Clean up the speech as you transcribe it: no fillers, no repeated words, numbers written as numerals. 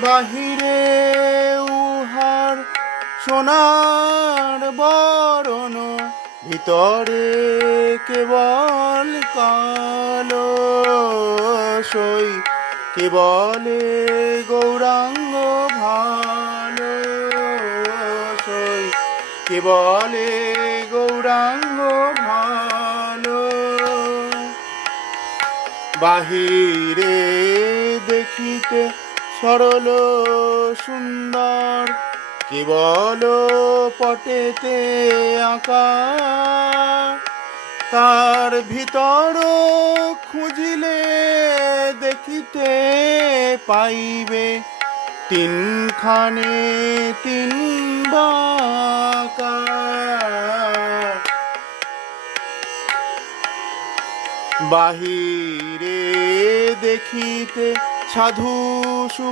বাহিরে উহার সোনার বরণ, ভিতরে কেবল কালো সই, কেবলে গৌরাঙ্গ ভালো সই, কেবলে গৌরাঙ্গ ভালো। বাহিরে দেখিতে সরল সুন্দর, কেবল পটেতে আঁকা, তার ভিতর খুঁজিলে দেখিতে পাইবে তিনখানে তিন বাঁকা। বাহিরে দেখিতে সাধু